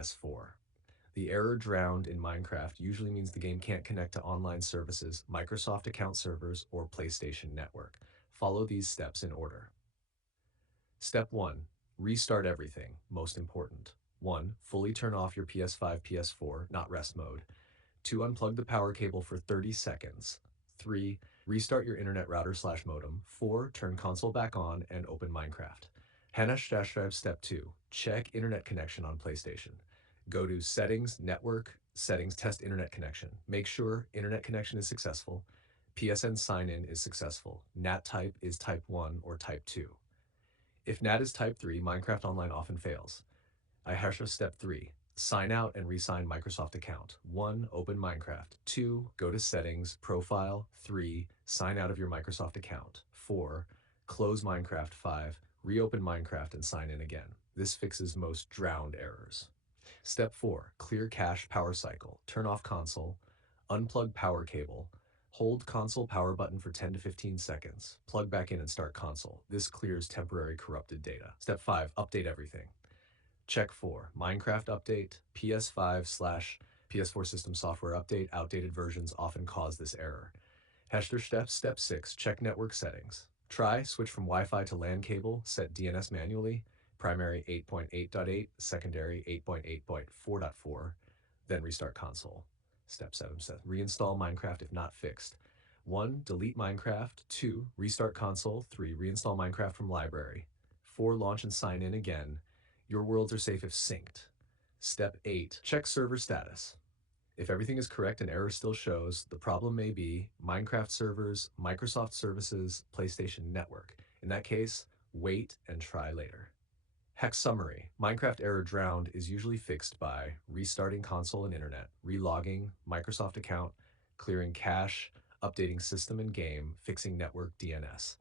PS4. The error drowned in Minecraft usually means the game can't connect to online services, Microsoft account servers, or PlayStation Network. Follow these steps in order. Step 1. Restart everything, most important. 1. Fully turn off your PS5, PS4, not rest mode. 2. Unplug the power cable for 30 seconds. 3. Restart your internet router/modem. 4. Turn console back on and open Minecraft. Hanash Step 2. Check internet connection on PlayStation. Go to Settings, Network, Settings, Test Internet Connection. Make sure internet connection is successful. PSN sign-in is successful. NAT type is type 1 or type 2. If NAT is type 3, Minecraft Online often fails. Step 3. Sign out and re-sign Microsoft account. 1. Open Minecraft. 2. Go to Settings, Profile. 3. Sign out of your Microsoft account. 4. Close Minecraft. 5. Reopen Minecraft and sign in again. This fixes most drowned errors. Step 4. Clear cache power cycle. Turn off console. Unplug power cable. Hold console power button for 10 to 15 seconds. Plug back in and start console. This clears temporary corrupted data. Step 5. Update everything. Check for Minecraft update, PS5/PS4 system software update. Outdated versions often cause this error. Step 6. Check network settings. Try switch from Wi-Fi to LAN cable, set DNS manually, primary 8.8.8, secondary 8.8.4.4, then restart console. Step 7. Reinstall Minecraft if not fixed. 1. Delete Minecraft. 2. Restart console. 3. Reinstall Minecraft from library. 4. Launch and sign in again. Your worlds are safe if synced. Step 8. Check server status. If everything is correct and error still shows, the problem may be Minecraft servers, Microsoft services, PlayStation Network. In that case, wait and try later. Hex summary. Minecraft error drowned is usually fixed by restarting console and internet, relogging Microsoft account, clearing cache, updating system and game, fixing network DNS.